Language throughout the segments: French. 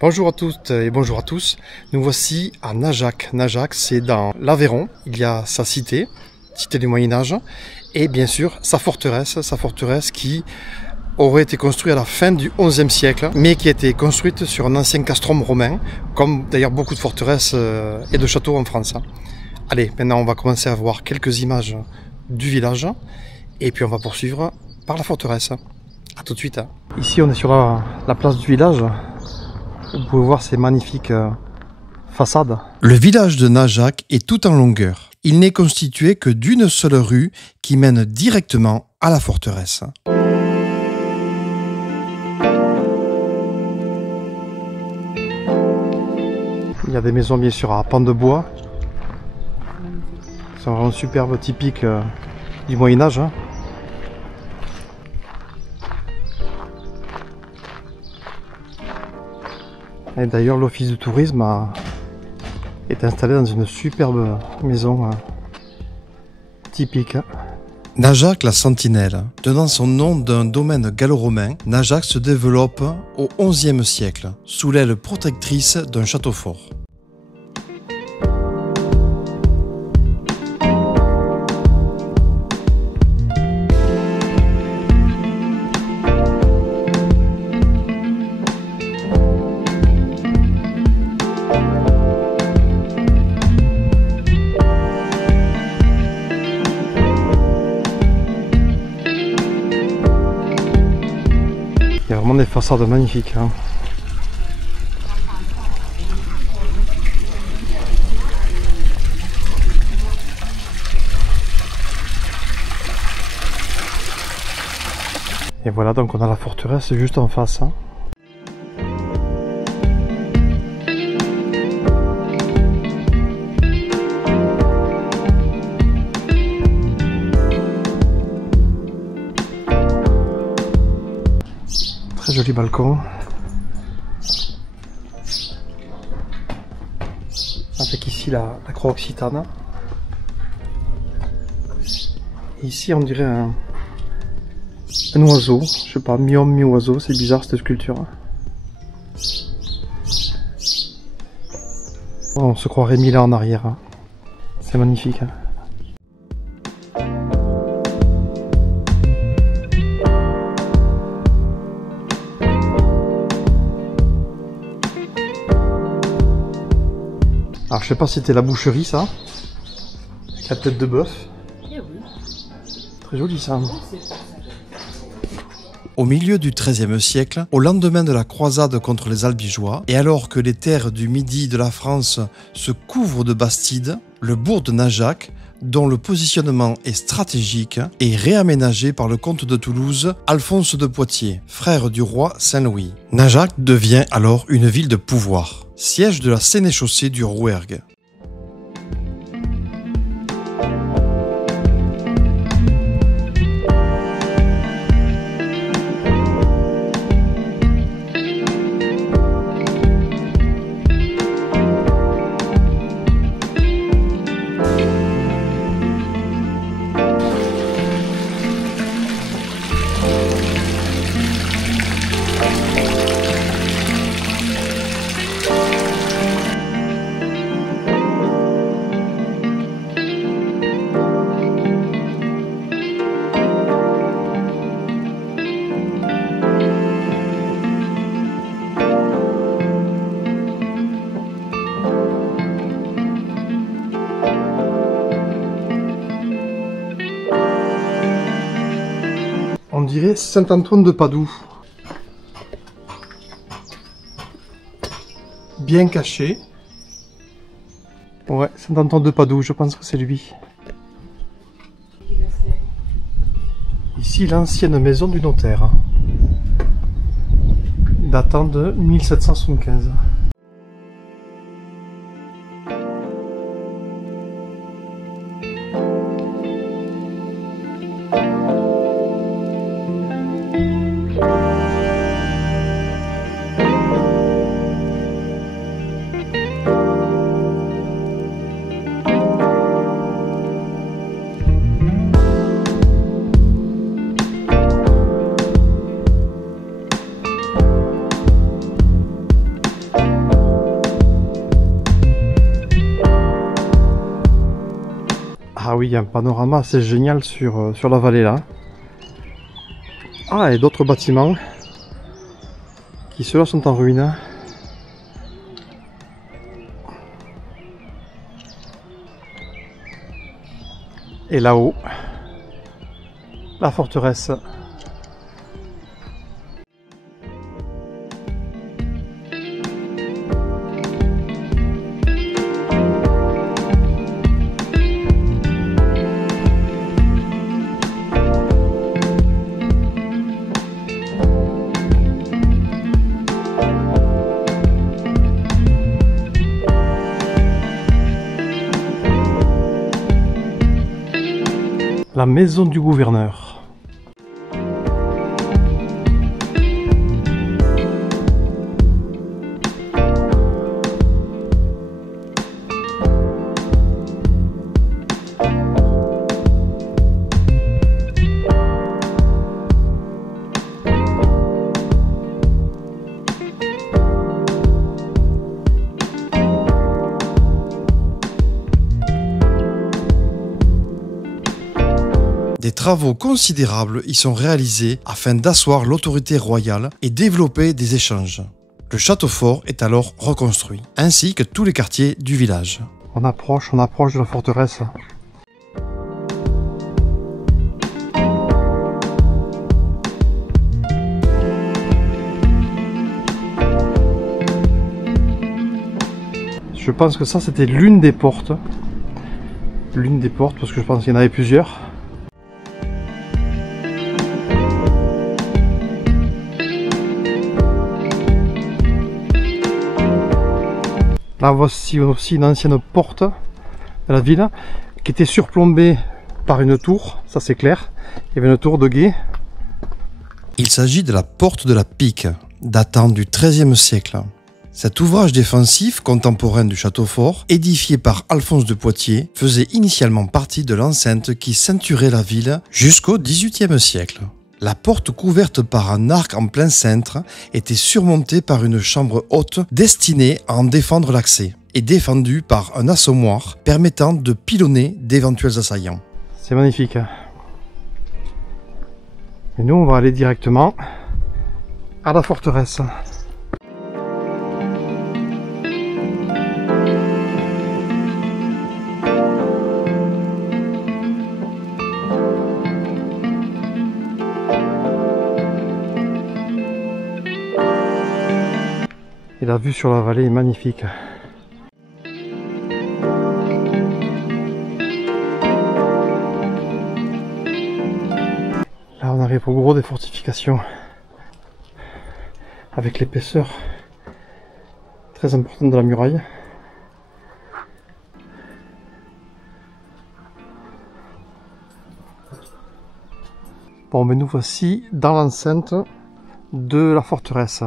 Bonjour à toutes et bonjour à tous. Nous voici à Najac. Najac, c'est dans l'Aveyron. Il y a sa cité du Moyen-Âge, et bien sûr sa forteresse qui aurait été construite à la fin du XIe siècle, mais qui a été construite sur un ancien castrum romain, comme d'ailleurs beaucoup de forteresses et de châteaux en France. Allez, maintenant on va commencer à voir quelques images du village, et puis on va poursuivre par la forteresse. A tout de suite. Ici on est sur la place du village. Vous pouvez voir ces magnifiques façades. Le village de Najac est tout en longueur. Il n'est constitué que d'une seule rue qui mène directement à la forteresse. Il y a des maisons bien sûr à pans de bois. C'est vraiment superbe, typique du Moyen-Âge. Et d'ailleurs, l'office du tourisme est installé dans une superbe maison typique. Najac la Sentinelle, donnant son nom d'un domaine gallo-romain, Najac se développe au XIe siècle, sous l'aile protectrice d'un château fort. Il y a vraiment des façades magnifiques. Et voilà, donc on a la forteresse juste en face. Très joli balcon. Avec ici la croix occitane. Et ici on dirait un oiseau, je sais pas, mi-homme, mi-oiseau, c'est bizarre cette sculpture. On se croirait 1000 ans en arrière. C'est magnifique. Alors je sais pas si c'était la boucherie ça, avec la tête de bœuf. Très joli ça. Au milieu du XIIIe siècle, au lendemain de la croisade contre les Albigeois, et alors que les terres du midi de la France se couvrent de bastides, le bourg de Najac, dont le positionnement est stratégique, est réaménagé par le comte de Toulouse, Alphonse de Poitiers, frère du roi Saint-Louis. Najac devient alors une ville de pouvoir, siège de la sénéchaussée du Rouergue. On dirait Saint-Antoine de Padoue. Bien caché. Ouais, Saint-Antoine de Padoue, je pense que c'est lui. Ici, l'ancienne maison du notaire. Datant de 1775. oui, il y a un panorama assez génial sur la vallée là. Ah, et d'autres bâtiments qui ceux-là sont en ruine. Et là-haut, la forteresse. La maison du gouverneur. Des travaux considérables y sont réalisés afin d'asseoir l'autorité royale et développer des échanges. Le château fort est alors reconstruit, ainsi que tous les quartiers du village. On approche de la forteresse. Je pense que ça c'était l'une des portes. L'une des portes, parce que je pense qu'il y en avait plusieurs. Là voici aussi une ancienne porte de la ville qui était surplombée par une tour, ça c'est clair. Il y avait une tour de guet. Il s'agit de la porte de la Pique, datant du XIIIe siècle. Cet ouvrage défensif contemporain du château fort, édifié par Alphonse de Poitiers, faisait initialement partie de l'enceinte qui ceinturait la ville jusqu'au XVIIIe siècle. La porte couverte par un arc en plein cintre était surmontée par une chambre haute destinée à en défendre l'accès et défendue par un assommoir permettant de pilonner d'éventuels assaillants. C'est magnifique. Et nous on va aller directement à la forteresse. Et la vue sur la vallée est magnifique. Là on arrive au gros des fortifications. Avec l'épaisseur très importante de la muraille. Bon, mais nous voici dans l'enceinte de la forteresse.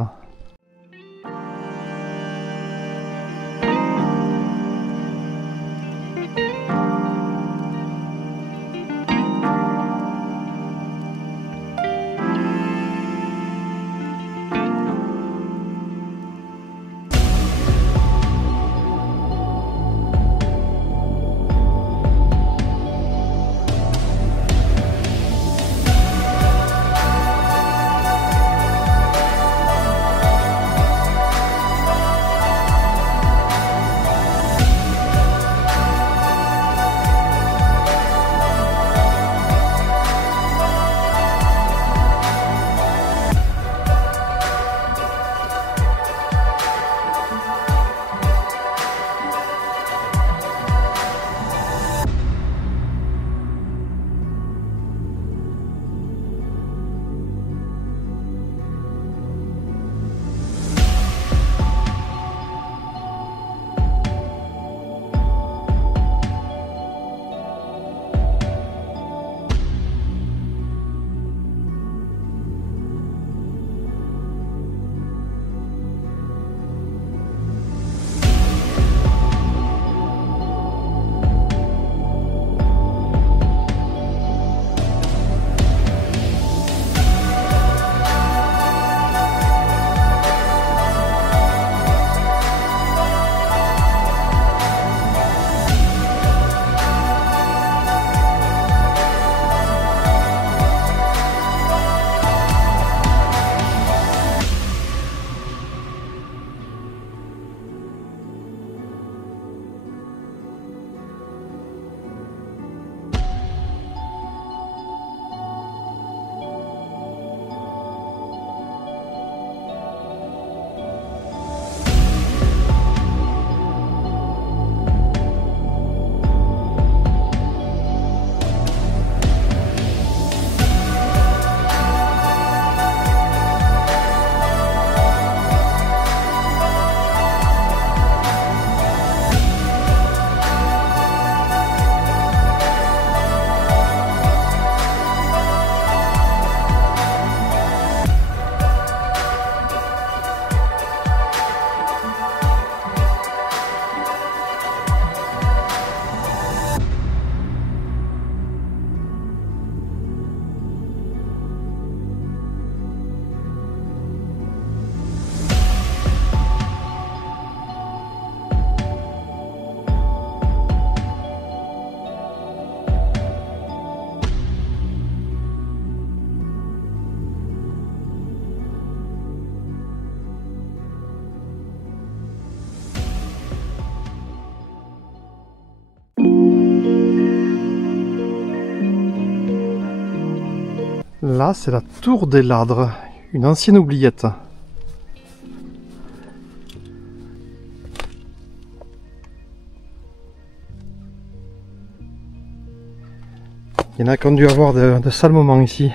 Là, c'est la tour des Ladres, une ancienne oubliette. Il y en a qui ont dû avoir de sales moments ici.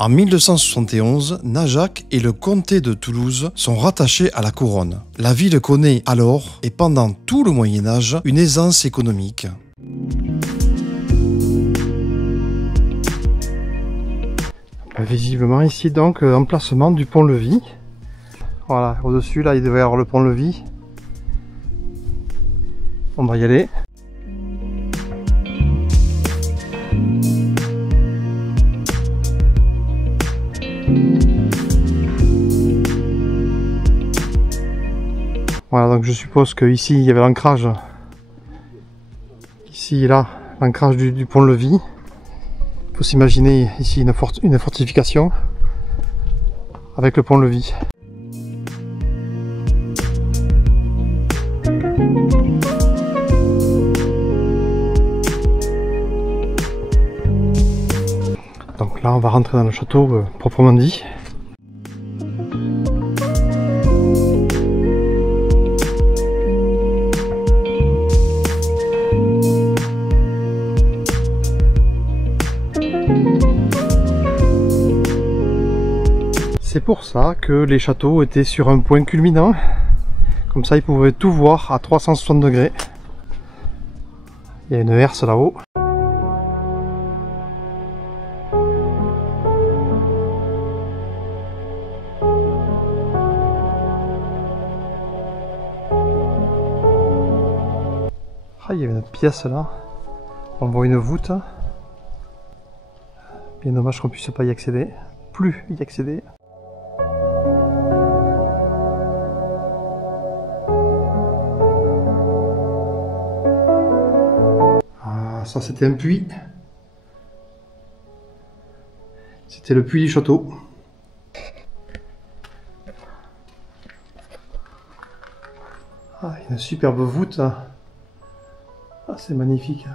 En 1271, Najac et le comté de Toulouse sont rattachés à la couronne. La ville connaît alors, et pendant tout le Moyen-Âge, une aisance économique. Visiblement ici donc, emplacement du pont-levis. Voilà, au-dessus là il devait y avoir le pont-levis. On va y aller. Voilà, donc je suppose que ici il y avait l'ancrage. Ici et là, l'ancrage du pont-levis. Il faut s'imaginer ici une fortification avec le pont-levis. Donc là on va rentrer dans le château proprement dit. C'est pour ça que les châteaux étaient sur un point culminant. Comme ça ils pouvaient tout voir à 360 degrés. Il y a une herse là-haut. Ah, il y avait une pièce là. On voit une voûte. Bien dommage qu'on puisse pas y accéder. Plus y accéder. Ah, ça c'était un puits. C'était le puits du château. Ah, il y a une superbe voûte. Ah, c'est magnifique.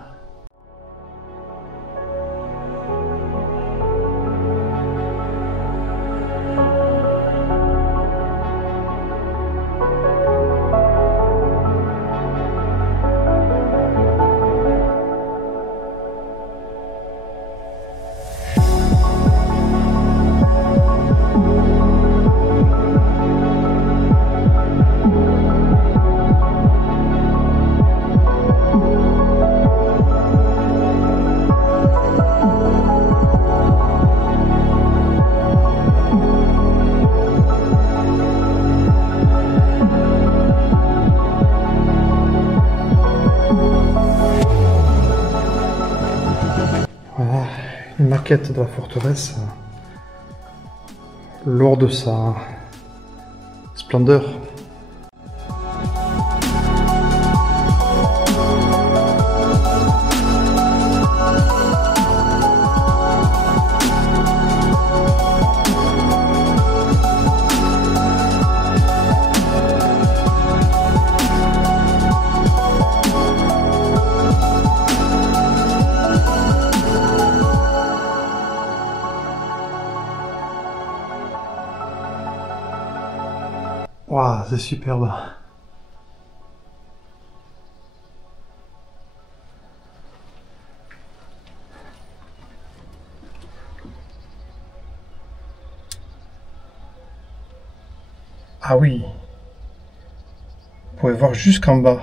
Une maquette de la forteresse lors de sa splendeur. Waouh, c'est superbe. Ah oui, vous pouvez voir jusqu'en bas.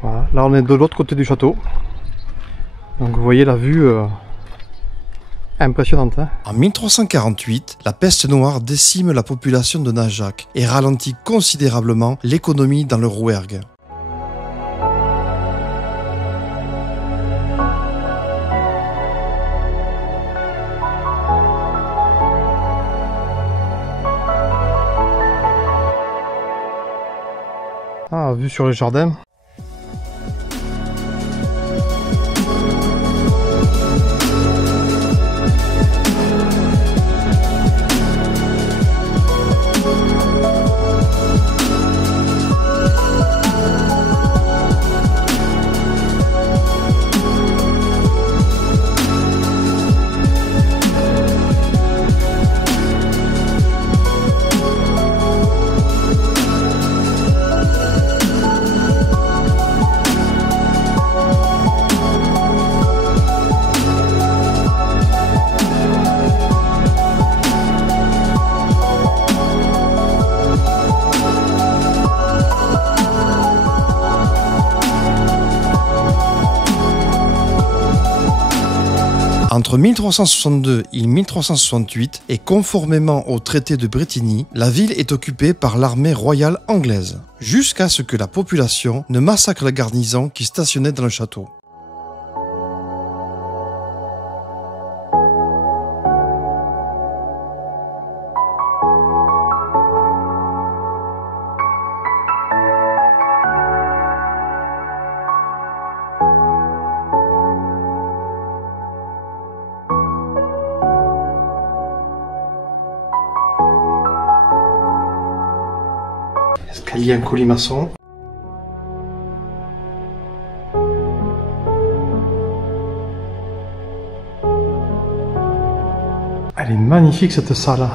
Voilà, là on est de l'autre côté du château. Donc vous voyez la vue impressionnante. Hein. En 1348, la peste noire décime la population de Najac et ralentit considérablement l'économie dans le Rouergue. vue sur le jardin. Entre 1362 et 1368, et conformément au traité de Bretigny, la ville est occupée par l'armée royale anglaise, jusqu'à ce que la population ne massacre la garnison qui stationnait dans le château. Escalier en colimaçon. Elle est magnifique cette salle.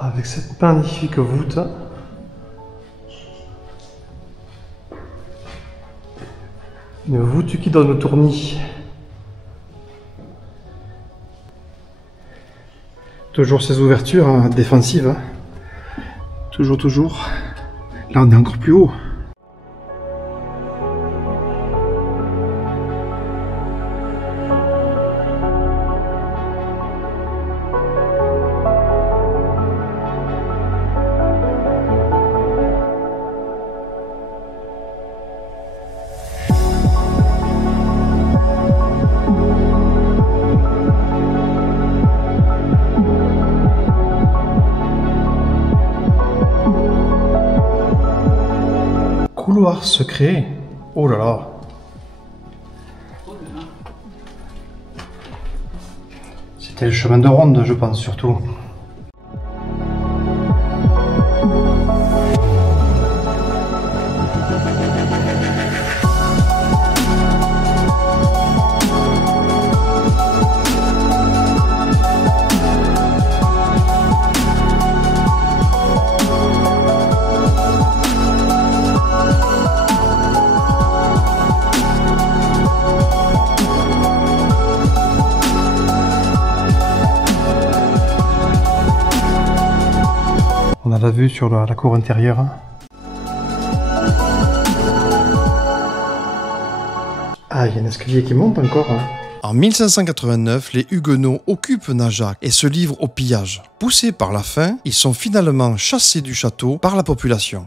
Avec cette magnifique voûte. Une voûte qui donne au tournis. Toujours ces ouvertures défensives. Toujours. Là on est encore plus haut. Couloir secret. Oh là là. C'était le chemin de ronde, je pense, surtout. On a la vue sur la cour intérieure. Ah, il y a un escalier qui monte encore. En 1589, les Huguenots occupent Najac et se livrent au pillage. Poussés par la faim, ils sont finalement chassés du château par la population.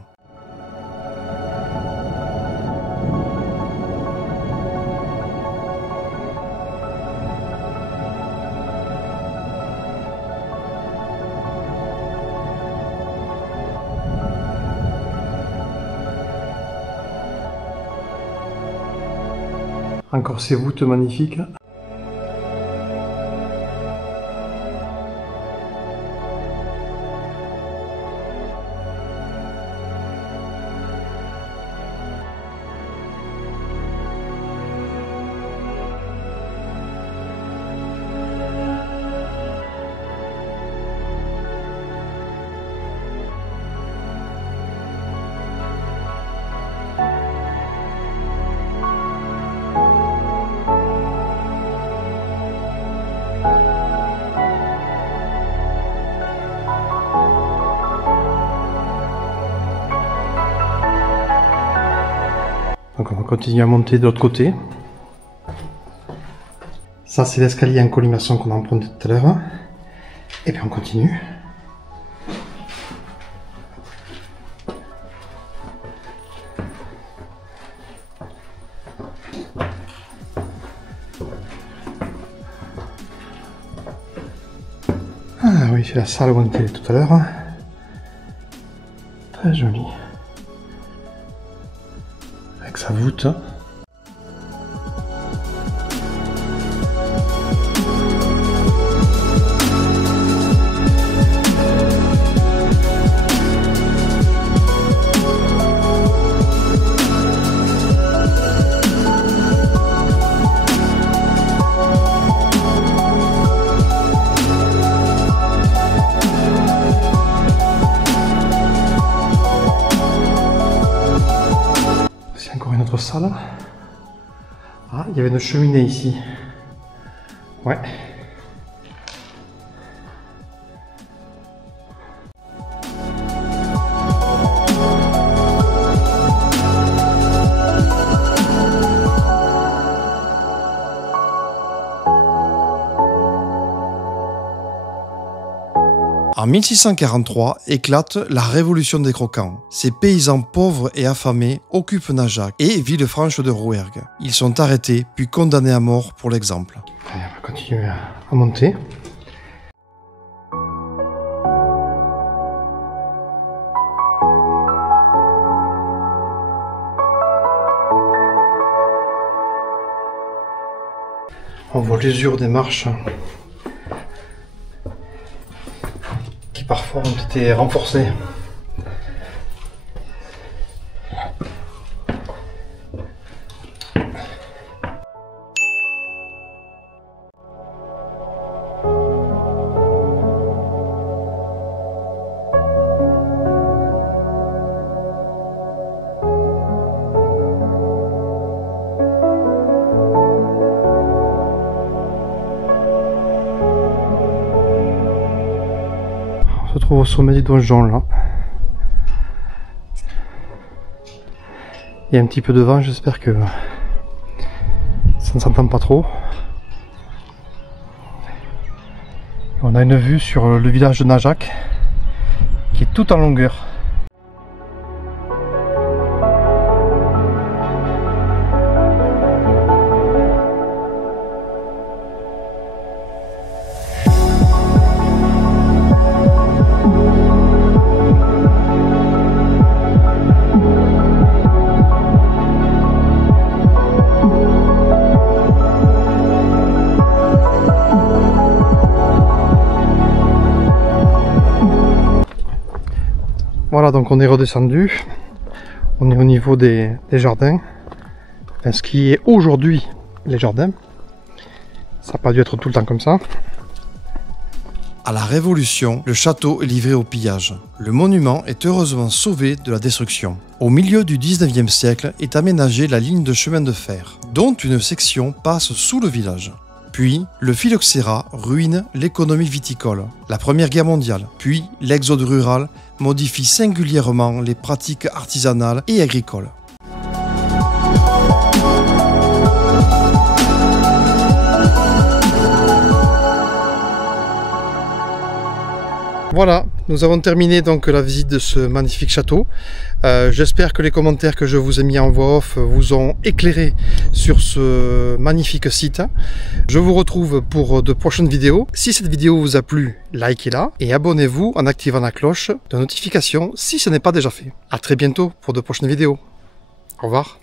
Encore ces voûtes magnifiques. Donc on va continuer à monter de l'autre côté. Ça c'est l'escalier en colimaçon qu'on a emprunté tout à l'heure. Et puis on continue. Ah oui, c'est la salle où on était tout à l'heure. Très joli. Avec sa voûte. Notre salle. Ah, il y avait une cheminée ici. Ouais. En 1643 éclate la révolution des croquants. Ces paysans pauvres et affamés occupent Najac et Villefranche de Rouergue. Ils sont arrêtés puis condamnés à mort pour l'exemple. Allez, on va continuer à monter. On voit l'usure des marches qui parfois ont été renforcées. On se trouve au sommet du donjon là. Il y a un petit peu de vent, j'espère que ça ne s'entend pas trop. On a une vue sur le village de Najac qui est tout en longueur. Voilà, donc on est redescendu, on est au niveau des jardins, enfin, ce qui est aujourd'hui les jardins, ça n'a pas dû être tout le temps comme ça. À la Révolution, le château est livré au pillage. Le monument est heureusement sauvé de la destruction. Au milieu du 19e siècle est aménagée la ligne de chemin de fer, dont une section passe sous le village. Puis, le phylloxéra ruine l'économie viticole. La Première Guerre mondiale, puis l'exode rural modifie singulièrement les pratiques artisanales et agricoles. Voilà, nous avons terminé donc la visite de ce magnifique château. J'espère que les commentaires que je vous ai mis en voix off vous ont éclairé sur ce magnifique site. Je vous retrouve pour de prochaines vidéos. Si cette vidéo vous a plu, likez-la et abonnez-vous en activant la cloche de notification si ce n'est pas déjà fait. A très bientôt pour de prochaines vidéos. Au revoir.